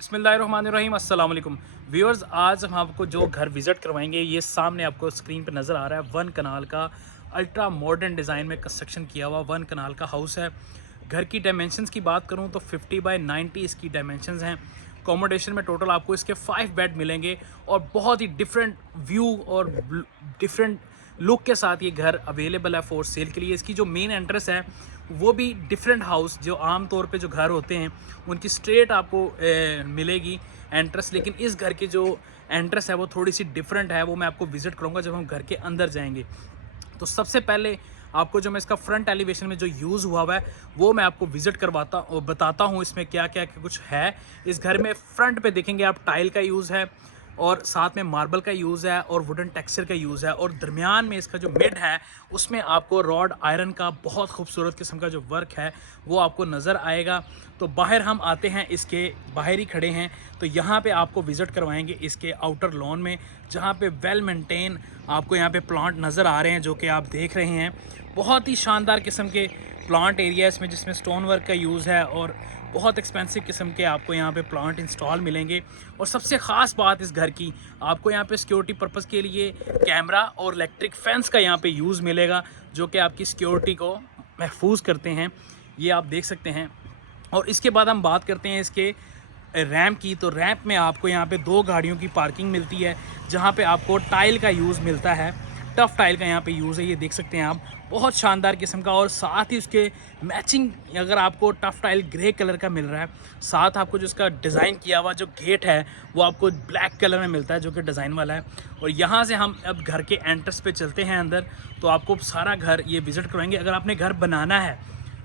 बिस्मिल्लाहिर्रहमानिर्रहीम अस्सलाम वालेकुम व्यूअर्स। आज हम आपको जो घर विज़िट करवाएंगे ये सामने आपको स्क्रीन पर नज़र आ रहा है। 1 कनाल का अल्ट्रा मॉडर्न डिज़ाइन में कंस्ट्रक्शन किया हुआ 1 कनाल का हाउस है। घर की डायमेंशंस की बात करूँ तो 50 बाय 90 इसकी डायमेंशंस हैं। अकोमोडेशन में टोटल आपको इसके 5 बेड मिलेंगे और बहुत ही डिफरेंट व्यू और डिफरेंट लुक के साथ ये घर अवेलेबल है फॉर सेल के लिए। इसकी जो मेन एंट्रेंस है वो भी डिफरेंट हाउस जो आम तौर पे जो घर होते हैं उनकी स्ट्रेट आपको मिलेगी एंट्रेंस, लेकिन इस घर की जो एंट्रेंस है वो थोड़ी सी डिफरेंट है। वो मैं आपको विज़िट करूँगा जब हम घर के अंदर जाएंगे। तो सबसे पहले आपको जो मैं इसका फ्रंट एलिवेशन में जो यूज़ हुआ है वो मैं आपको विज़िट करवाता और बताता हूँ इसमें क्या क्या कुछ है। इस घर में फ्रंट पे देखेंगे आप टाइल का यूज़ है और साथ में मार्बल का यूज़ है और वुडन टेक्सचर का यूज़ है, और दरमियान में इसका जो मिड है उसमें आपको रॉड आयरन का बहुत खूबसूरत किस्म का जो वर्क है वो आपको नज़र आएगा। तो बाहर हम आते हैं, इसके बाहर ही खड़े हैं, तो यहाँ पे आपको विज़िट करवाएंगे इसके आउटर लॉन में, जहाँ पे वेल मेंटेन आपको यहाँ पे प्लांट नज़र आ रहे हैं जो कि आप देख रहे हैं। बहुत ही शानदार किस्म के प्लांट एरिया इसमें, जिसमें स्टोन वर्क का यूज़ है और बहुत एक्सपेंसिव किस्म के आपको यहाँ पे प्लांट इंस्टॉल मिलेंगे। और सबसे ख़ास बात इस घर की, आपको यहाँ पे सिक्योरिटी पर्पज़ के लिए कैमरा और इलेक्ट्रिक फेंस का यहाँ पे यूज़ मिलेगा जो कि आपकी सिक्योरिटी को महफूज करते हैं, ये आप देख सकते हैं। और इसके बाद हम बात करते हैं इसके रैंप की। तो रैंप में आपको यहाँ पे 2 गाड़ियों की पार्किंग मिलती है, जहाँ पे आपको टाइल का यूज़ मिलता है, टफ टाइल का यहाँ पे यूज़ है, ये देख सकते हैं आप, बहुत शानदार किस्म का। और साथ ही उसके मैचिंग अगर आपको टफ टाइल ग्रे कलर का मिल रहा है, साथ आपको जो इसका डिज़ाइन किया हुआ जो गेट है वो आपको ब्लैक कलर में मिलता है जो कि डिज़ाइन वाला है। और यहाँ से हम अब घर के एंट्रेंस पे चलते हैं अंदर, तो आपको सारा घर ये विज़िट करवाएंगे। अगर आपने घर बनाना है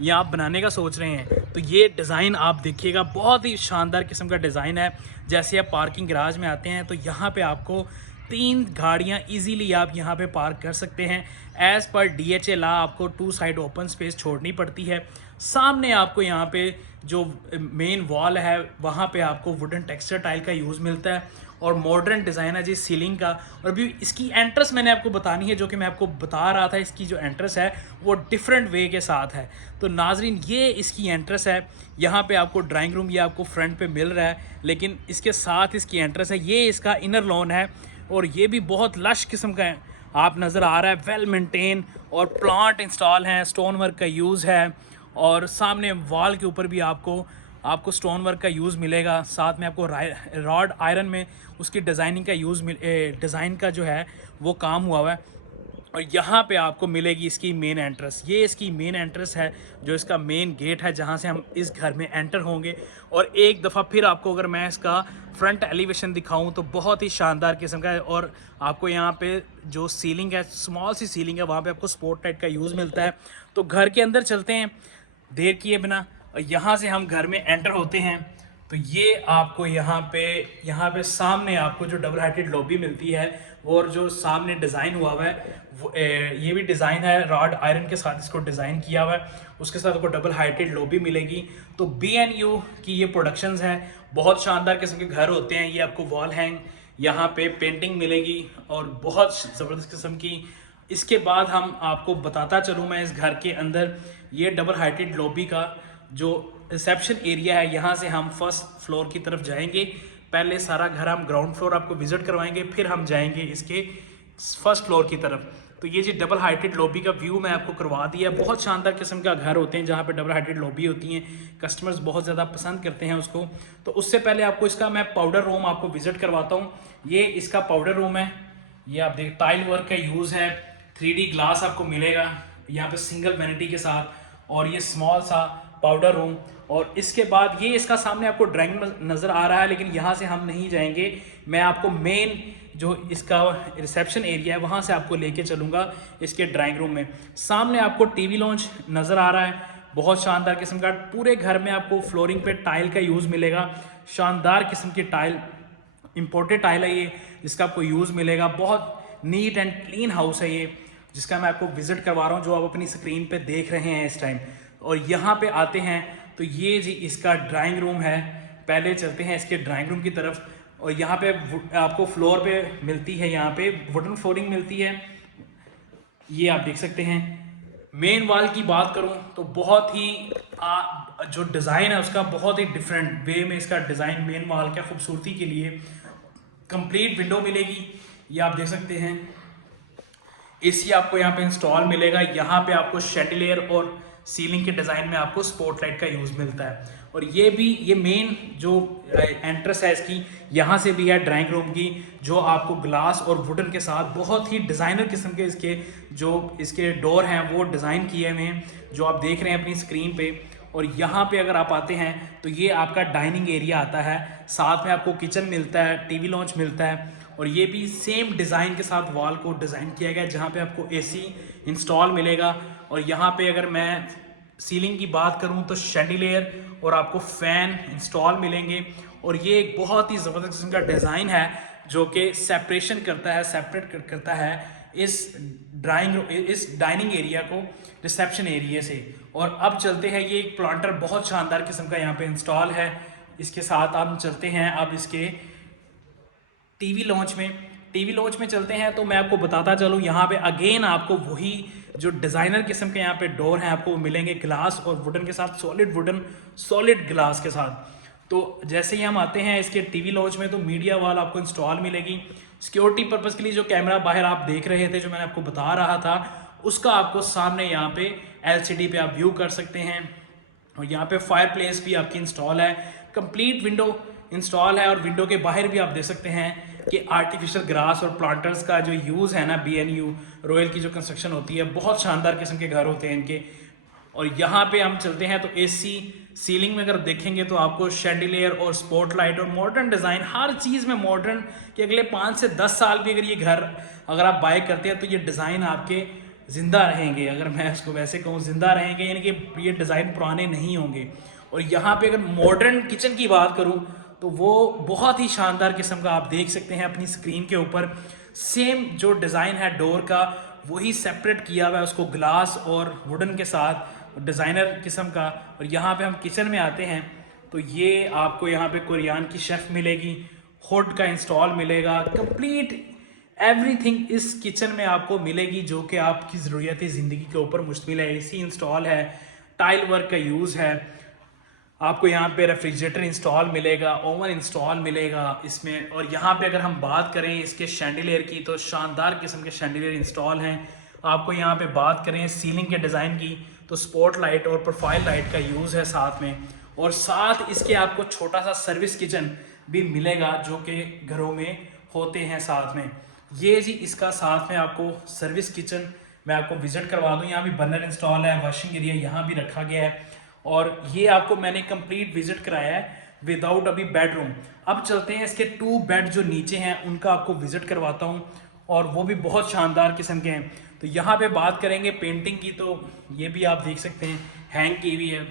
या आप बनाने का सोच रहे हैं तो ये डिज़ाइन आप देखिएगा, बहुत ही शानदार किस्म का डिज़ाइन है। जैसे आप पार्किंग गराज में आते हैं तो यहाँ पे आपको 3 गाड़ियाँ इजीली आप यहाँ पे पार्क कर सकते हैं। एज़ पर DHA लॉ आपको 2 साइड ओपन स्पेस छोड़नी पड़ती है। सामने आपको यहाँ पे जो मेन वॉल है वहाँ पे आपको वुडन टेक्सचर टाइल का यूज़ मिलता है और मॉडर्न डिज़ाइन है जी सीलिंग का। और अभी इसकी एंट्रेंस मैंने आपको बतानी है, जो कि मैं आपको बता रहा था, इसकी जो एंट्रेंस है वो डिफरेंट वे के साथ है। तो नाजरीन ये इसकी एंट्रेंस है। यहाँ पे आपको ड्राइंग रूम ये आपको फ्रंट पे मिल रहा है, लेकिन इसके साथ इसकी एंट्रेंस है, ये इसका इनर लॉन है और ये भी बहुत लश किस्म का है, आप नज़र आ रहा है, वेल मेंटेन और प्लांट इंस्टॉल हैं, स्टोन वर्क का यूज़ है। और सामने वॉल के ऊपर भी आपको स्टोन वर्क का यूज़ मिलेगा। साथ में आपको रॉड आयरन में उसकी डिज़ाइनिंग का डिज़ाइन का जो है वो काम हुआ है। और यहाँ पे आपको मिलेगी इसकी मेन एंट्रेंस, ये इसकी मेन एंट्रेंस है, जो इसका मेन गेट है जहाँ से हम इस घर में एंटर होंगे। और एक दफ़ा फिर आपको अगर मैं इसका फ्रंट एलिवेशन दिखाऊं तो बहुत ही शानदार किस्म का है। और आपको यहाँ पे जो सीलिंग है, स्मॉल सी सीलिंग है, वहाँ पे आपको स्पोर्ट लाइट का यूज़ मिलता है। तो घर के अंदर चलते हैं देर किए बिना, और यहाँ से हम घर में एंटर होते हैं। तो ये आपको यहाँ पे सामने आपको जो डबल हाइटेड लॉबी मिलती है, और जो सामने डिज़ाइन हुआ है वो ये भी डिज़ाइन है, रॉड आयरन के साथ इसको डिज़ाइन किया हुआ है। उसके साथ आपको डबल हाइटेड लॉबी मिलेगी। तो BNU की ये प्रोडक्शंस हैं, बहुत शानदार किस्म के घर होते हैं। ये आपको वॉल हैंग यहाँ पे पेंटिंग मिलेगी और बहुत ज़बरदस्त किस्म की। इसके बाद हम आपको बताता चलूँ मैं इस घर के अंदर, ये डबल हाइटेड लॉबी का जो रिसेप्शन एरिया है, यहाँ से हम फर्स्ट फ्लोर की तरफ जाएंगे। पहले सारा घर हम ग्राउंड फ्लोर आपको विजिट करवाएंगे, फिर हम जाएंगे इसके फर्स्ट फ्लोर की तरफ। तो ये जी डबल हाइटेड लॉबी का व्यू मैं आपको करवा दिया। बहुत शानदार किस्म का घर होते हैं जहाँ पे डबल हाइटेड लॉबी होती हैं, कस्टमर्स बहुत ज़्यादा पसंद करते हैं उसको। तो उससे पहले आपको इसका मैं पाउडर रूम आपको विजिट करवाता हूँ। ये इसका पाउडर रूम है, ये आप देख, टाइल वर्क का यूज़ है, 3D ग्लास आपको मिलेगा यहाँ पे सिंगल वैनिटी के साथ, और ये स्मॉल सा पाउडर रूम। और इसके बाद ये इसका सामने आपको ड्राइंग नज़र आ रहा है, लेकिन यहाँ से हम नहीं जाएंगे, मैं आपको मेन जो इसका रिसेप्शन एरिया है वहाँ से आपको लेके चलूँगा इसके ड्राइंग रूम में। सामने आपको TV लॉन्च नज़र आ रहा है, बहुत शानदार किस्म का। पूरे घर में आपको फ्लोरिंग पे टाइल का यूज़ मिलेगा, शानदार किस्म की टाइल, इम्पोर्टेड टाइल है ये, जिसका आपको यूज़ मिलेगा। बहुत नीट एंड क्लीन हाउस है ये, जिसका मैं आपको विजिट करवा रहा हूँ, जो आप अपनी स्क्रीन पे देख रहे हैं इस टाइम। और यहाँ पे आते हैं तो ये जी इसका ड्राइंग रूम है। पहले चलते हैं इसके ड्राइंग रूम की तरफ, और यहाँ पे आपको फ्लोर पे मिलती है, यहाँ पे वुडन फ्लोरिंग मिलती है, ये आप देख सकते हैं। मेन वॉल की बात करूं तो बहुत ही जो डिज़ाइन है उसका बहुत ही डिफरेंट वे में इसका डिज़ाइन मेन वॉल का खूबसूरती के लिए कंप्लीट विंडो मिलेगी। ये आप देख सकते हैं। एसी आपको यहाँ पे इंस्टॉल मिलेगा। यहाँ पे आपको शैंडिलियर और सीलिंग के डिज़ाइन में आपको स्पॉटलाइट का यूज़ मिलता है। और ये मेन जो एंट्रेंस है इसकी, यहाँ से भी है ड्राइंग रूम की, जो आपको ग्लास और वुडन के साथ बहुत ही डिज़ाइनर किस्म के इसके डोर हैं वो डिज़ाइन किए हुए हैं, जो आप देख रहे हैं अपनी स्क्रीन पे। और यहाँ पे अगर आप आते हैं तो ये आपका डाइनिंग एरिया आता है, साथ में आपको किचन मिलता है, टीवी लॉन्च मिलता है। और ये भी सेम डिज़ाइन के साथ वॉल को डिज़ाइन किया गया है, जहाँ पे आपको एसी इंस्टॉल मिलेगा। और यहाँ पे अगर मैं सीलिंग की बात करूँ तो शैंडिलियर और आपको फ़ैन इंस्टॉल मिलेंगे। और ये एक बहुत ही ज़बरदस्त किस्म का डिज़ाइन है जो कि सेपरेट करता है इस डाइनिंग एरिया को रिसेप्शन एरिया से। और अब चलते हैं, ये एक प्लांटर बहुत शानदार किस्म का यहाँ पे इंस्टॉल है। इसके साथ हम चलते हैं अब इसके टीवी लॉन्च में चलते हैं। तो मैं आपको बताता चलूँ, यहाँ पे अगेन आपको वही जो डिज़ाइनर किस्म के यहाँ पे डोर हैं आपको मिलेंगे ग्लास और वुडन के साथ, सॉलिड ग्लास के साथ। तो जैसे ही हम आते हैं इसके टीवी लॉन्च में, तो मीडिया वॉल आपको इंस्टॉल मिलेगी। सिक्योरिटी पर्पज़ के लिए जो कैमरा बाहर आप देख रहे थे, जो मैंने आपको बता रहा था, उसका आपको सामने यहाँ पे LCD पे आप व्यू कर सकते हैं। और यहाँ पे फायर प्लेस भी आपकी इंस्टॉल है, कंप्लीट विंडो इंस्टॉल है। और विंडो के बाहर भी आप देख सकते हैं कि आर्टिफिशियल ग्रास और प्लांटर्स का जो यूज़ है ना, BNU रॉयल की जो कंस्ट्रक्शन होती है, बहुत शानदार किस्म के घर होते हैं इनके। और यहाँ पे हम चलते हैं तो AC सीलिंग में अगर देखेंगे तो आपको शैंडिलियर और स्पॉटलाइट और मॉडर्न डिज़ाइन, हर चीज़ में मॉडर्न, कि अगले 5 से 10 साल भी अगर ये घर अगर आप बाय करते हैं तो ये डिज़ाइन आपके ज़िंदा रहेंगे। अगर मैं इसको वैसे कहूँ, ज़िंदा रहेंगे, यानी कि ये डिज़ाइन पुराने नहीं होंगे। और यहाँ पे अगर मॉडर्न किचन की बात करूँ तो वो बहुत ही शानदार किस्म का आप देख सकते हैं अपनी स्क्रीन के ऊपर। सेम जो डिज़ाइन है डोर का वही सेपरेट किया हुआ है उसको ग्लास और वुडन के साथ, डिज़ाइनर किस्म का। और यहाँ पे हम किचन में आते हैं तो ये आपको यहाँ पे कोरियन की शेफ़ मिलेगी, हुड का इंस्टॉल मिलेगा, कंप्लीट एवरीथिंग इस किचन में आपको मिलेगी जो कि आपकी ज़रूरियात ज़िंदगी के ऊपर मुश्तमिल है। AC इंस्टॉल है, टाइल वर्क का यूज़ है, आपको यहाँ पे रेफ्रिजरेटर इंस्टॉल मिलेगा, ओवन इंस्टॉल मिलेगा इसमें। और यहाँ पे अगर हम बात करें इसके शैंडिलियर की, तो शानदार किस्म के शैंडिलियर इंस्टॉल हैं। आपको यहाँ पे बात करें सीलिंग के डिज़ाइन की, तो स्पॉट लाइट और प्रोफाइल लाइट का यूज़ है साथ में। और साथ इसके आपको छोटा सा सर्विस किचन भी मिलेगा जो कि घरों में होते हैं साथ में। ये जी इसका साथ में आपको सर्विस किचन मैं आपको विज़िट करवा दूँ। यहाँ भी बर्नर इंस्टॉल है, वॉशिंग एरिया यहाँ भी रखा गया है। और ये आपको मैंने कंप्लीट विजिट कराया है विदाउट अभी बेडरूम। अब चलते हैं इसके 2 बेड जो नीचे हैं उनका आपको विजिट करवाता हूँ, और वो भी बहुत शानदार किस्म के हैं। तो यहाँ पे बात करेंगे पेंटिंग की, तो ये भी आप देख सकते हैं हैंग की हुई है।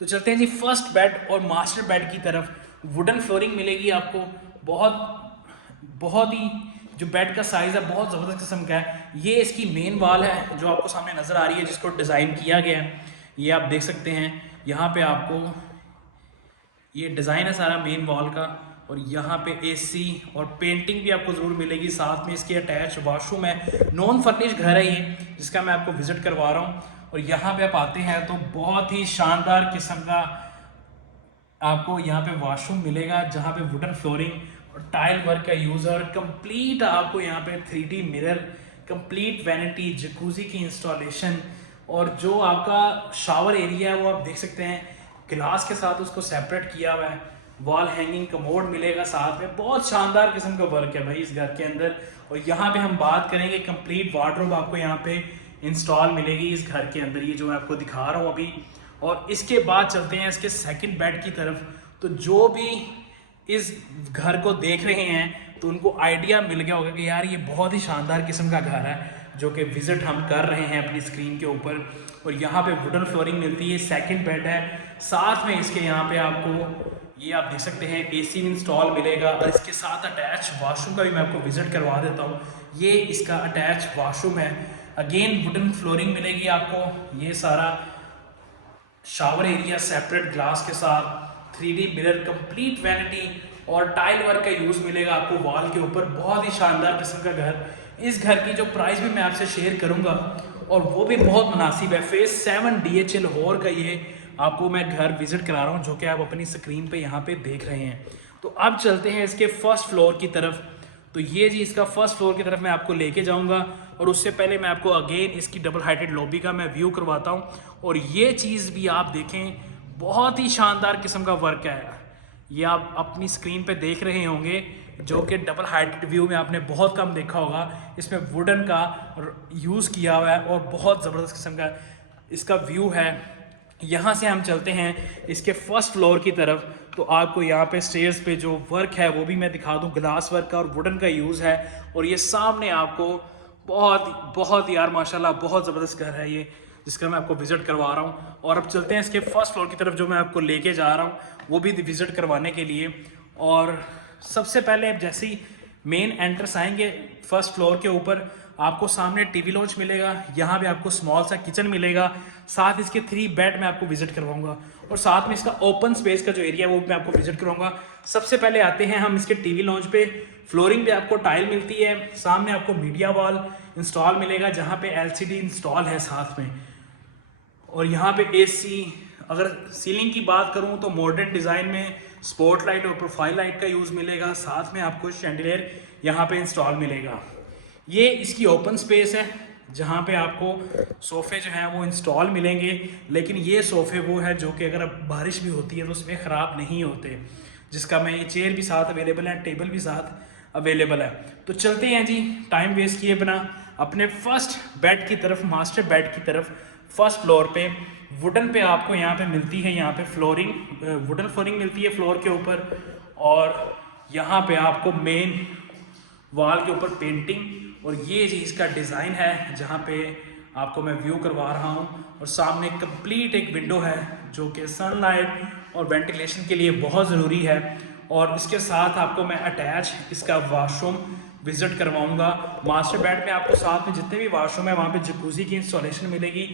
तो चलते हैं जी फर्स्ट बेड और मास्टर बेड की तरफ। वुडन फ्लोरिंग मिलेगी आपको, बहुत ही जो बेड का साइज़ है बहुत ज़बरदस्त किस्म का है। ये इसकी मेन वॉल है जो आपको सामने नज़र आ रही है, जिसको डिज़ाइन किया गया है, ये आप देख सकते हैं। यहाँ पे आपको ये डिज़ाइन है सारा मेन वॉल का। और यहाँ पे AC और पेंटिंग भी आपको ज़रूर मिलेगी, साथ में इसके अटैच वॉशरूम है। नॉन फर्निश घर है ये, जिसका मैं आपको विज़िट करवा रहा हूँ। और यहाँ पे आप आते हैं तो बहुत ही शानदार किस्म का आपको यहाँ पे वॉशरूम मिलेगा, जहाँ पे वुडन फ्लोरिंग और टाइल वर्क का यूज़ है। और कंप्लीट आपको यहाँ पे 3D mirror, complete vanity, jacuzzi की इंस्टॉलेशन, और जो आपका शावर एरिया है वो आप देख सकते हैं ग्लास के साथ उसको सेपरेट किया हुआ है। वॉल हैंगिंग कमोड मिलेगा साथ में, बहुत शानदार किस्म का वर्क है भाई इस घर के अंदर। और यहाँ पे हम बात करेंगे कंप्लीट वार्डरोब आपको यहाँ पे इंस्टॉल मिलेगी इस घर के अंदर, ये जो मैं आपको दिखा रहा हूँ अभी। और इसके बाद चलते हैं इसके सेकंड बेड की तरफ। तो जो भी इस घर को देख रहे हैं तो उनको आइडिया मिल गया होगा कि यार ये बहुत ही शानदार किस्म का घर है जो कि विज़िट हम कर रहे हैं अपनी स्क्रीन के ऊपर। और यहाँ पे वुडन फ्लोरिंग मिलती है, सेकंड बेड है, साथ में इसके यहाँ पे आपको ये आप देख सकते हैं AC इंस्टॉल मिलेगा। और इसके साथ अटैच वॉशरूम का भी मैं आपको विज़िट करवा देता हूँ। ये इसका अटैच वॉशरूम है, अगेन वुडन फ्लोरिंग मिलेगी आपको। ये सारा शावर एरिया सेपरेट ग्लास के साथ, 3D मिरर, कंप्लीट वैनिटी और टाइल वर्क का यूज़ मिलेगा आपको वॉल के ऊपर। बहुत ही शानदार किस्म का घर। इस घर की जो प्राइस भी मैं आपसे शेयर करूंगा और वो भी बहुत मुनासिब है। फेज़ 7 DHA लाहौर का ये आपको मैं घर विज़िट करा रहा हूँ, जो कि आप अपनी स्क्रीन पे यहाँ पे देख रहे हैं। तो अब चलते हैं इसके फर्स्ट फ्लोर की तरफ। तो ये जी इसका फर्स्ट फ्लोर की तरफ मैं आपको लेके जाऊँगा, और उससे पहले मैं आपको अगेन इसकी डबल हाइटेड लॉबी का मैं व्यू करवाता हूँ। और ये चीज़ भी आप देखें, बहुत ही शानदार किस्म का वर्क है। ये आप अपनी स्क्रीन पे देख रहे होंगे, जो कि डबल हाइटेड व्यू में आपने बहुत कम देखा होगा। इसमें वुडन का यूज़ किया हुआ है और बहुत ज़बरदस्त किस्म का इसका व्यू है। यहाँ से हम चलते हैं इसके फर्स्ट फ्लोर की तरफ। तो आपको यहाँ पे स्टेयर्स पे जो वर्क है वो भी मैं दिखा दूँ, ग्लास वर्क का और वुडन का यूज़ है। और ये सामने आपको बहुत बहुत यार माशाल्लाह बहुत ज़बरदस्त घर है ये, जिसका मैं आपको विज़िट करवा रहा हूँ। और अब चलते हैं इसके फर्स्ट फ्लोर की तरफ, जो मैं आपको लेके जा रहा हूँ वो भी विज़िट करवाने के लिए। और सबसे पहले अब जैसे ही मेन एंट्रेंस आएंगे फर्स्ट फ्लोर के ऊपर, आपको सामने टीवी लॉन्च मिलेगा। यहाँ पे आपको स्मॉल सा किचन मिलेगा, साथ इसके 3 बेड मैं आपको विजिट करवाऊंगा, और साथ में इसका ओपन स्पेस का जो एरिया है वो मैं आपको विजिट करवाऊंगा। सबसे पहले आते हैं हम इसके टीवी लॉन्च पे। फ्लोरिंग पे आपको टाइल मिलती है, सामने आपको मीडिया वॉल इंस्टॉल मिलेगा जहाँ पे LCD इंस्टॉल है साथ में। और यहाँ पे AC, अगर सीलिंग की बात करूँ तो मॉडर्न डिज़ाइन में स्पॉट लाइट और प्रोफाइल लाइट का यूज़ मिलेगा, साथ में आपको शैंडिलियर यहाँ पे इंस्टॉल मिलेगा। ये इसकी ओपन स्पेस है जहाँ पे आपको सोफ़े जो हैं वो इंस्टॉल मिलेंगे, लेकिन ये सोफ़े वो है जो कि अगर अब बारिश भी होती है तो उसमें ख़राब नहीं होते, जिसका मैं ये चेयर भी साथ अवेलेबल है, टेबल भी साथ अवेलेबल है। तो चलते हैं जी टाइम वेस्ट किए बिना अपने फर्स्ट बेड की तरफ, मास्टर बेड की तरफ। फर्स्ट फ्लोर पे वुडन पे आपको यहाँ पे मिलती है, यहाँ पे फ्लोरिंग, वुडन फ्लोरिंग मिलती है फ्लोर के ऊपर। और यहाँ पे आपको मेन वॉल के ऊपर पेंटिंग, और ये जी इसका डिज़ाइन है जहाँ पे आपको मैं व्यू करवा रहा हूँ। और सामने कंप्लीट एक विंडो है जो कि सनलाइट और वेंटिलेशन के लिए बहुत ज़रूरी है। और इसके साथ आपको मैं अटैच इसका वॉशरूम विज़िट करवाऊँगा। मास्टर बेड में आपको साथ में जितने भी वॉशरूम है वहाँ पे जकूज़ी की इंस्टॉलेशन मिलेगी।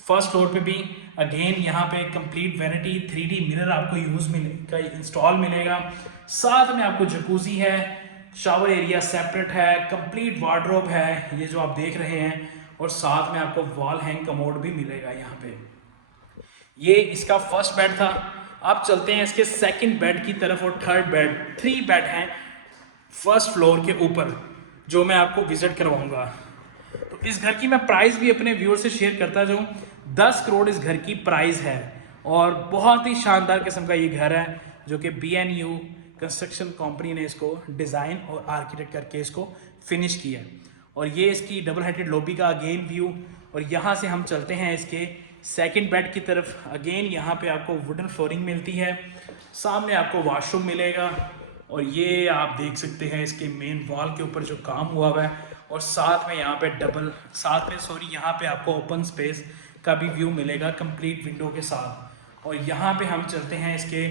फर्स्ट फ्लोर पे भी अगेन यहाँ पे कंप्लीट वैनिटी 3D मिरर आपको यूज़ का इंस्टॉल मिलेगा। साथ में आपको जकूज़ी है, शावर एरिया सेपरेट है, कंप्लीट वार्डरोब है ये जो आप देख रहे हैं, और साथ में आपको वॉल हैंग कमोड भी मिलेगा यहाँ पे। ये इसका फर्स्ट बेड था। अब चलते हैं इसके सेकंड बेड की तरफ और थर्ड बेड। 3 बेड हैं फर्स्ट फ्लोर के ऊपर जो मैं आपको विजिट करवाऊंगा। तो इस घर की मैं प्राइस भी अपने व्यूअर से शेयर करता जाऊँ। 10 करोड़ इस घर की प्राइस है, और बहुत ही शानदार किस्म का ये घर है जो कि BNU कंस्ट्रक्शन कंपनी ने इसको डिज़ाइन और आर्किटेक्ट करके इसको फिनिश किया है। और ये इसकी डबल हाइटेड लॉबी का अगेन व्यू। और यहाँ से हम चलते हैं इसके सेकंड बेड की तरफ। अगेन यहाँ पे आपको वुडन फ्लोरिंग मिलती है, सामने आपको वॉशरूम मिलेगा, और ये आप देख सकते हैं इसके मेन वॉल के ऊपर जो काम हुआ हुआ है। और साथ में यहाँ पे यहाँ पे आपको ओपन स्पेस का भी व्यू मिलेगा कंप्लीट विंडो के साथ। और यहाँ पे हम चलते हैं इसके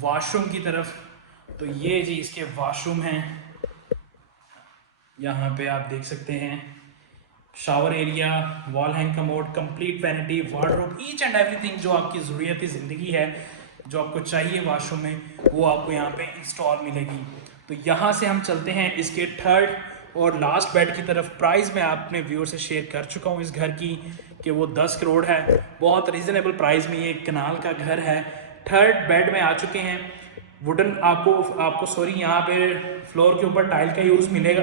वॉशरूम की तरफ। तो ये जी इसके वॉशरूम हैं, यहाँ पे आप देख सकते हैं shower area, wall hang commode, complete vanity, wardrobe, each and everything जो आपकी ज़रूरियत ज़िंदगी है, जो आपको चाहिए वॉशरूम में, वो आपको यहाँ पे इंस्टॉल मिलेगी। तो यहाँ से हम चलते हैं इसके थर्ड और लास्ट बेड की तरफ। प्राइस मैं अपने व्यूअर से शेयर कर चुका हूँ इस घर की कि वो 10 करोड़ है। बहुत रीज़नेबल प्राइस में ये कनाल का घर है। थर्ड बेड में आ चुके हैं। वुडन आपको यहाँ पे फ्लोर के ऊपर टाइल का यूज़ मिलेगा,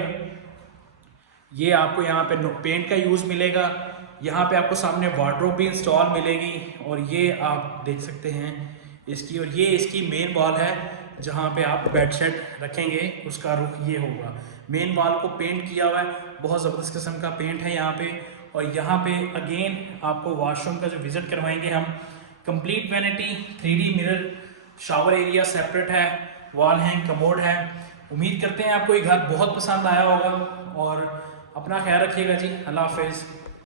ये आपको यहाँ पे पेंट का यूज़ मिलेगा। यहाँ पे आपको सामने वार्डरोब भी इंस्टॉल मिलेगी, और ये आप देख सकते हैं इसकी। और ये इसकी मेन वॉल है जहाँ पे आप बेडशीट रखेंगे, उसका रुख ये होगा। मेन वॉल को पेंट किया हुआ है, बहुत ज़बरदस्त किस्म का पेंट है यहाँ पे। और यहाँ पे अगेन आपको वॉशरूम का जो विज़िट करवाएंगे हम, complete vanity, 3D mirror, shower area separate है, वॉल हैंग कमोड है। उम्मीद करते हैं आपको ये घर बहुत पसंद आया होगा, और अपना ख्याल रखिएगा जी। अल्लाह हाफिज़।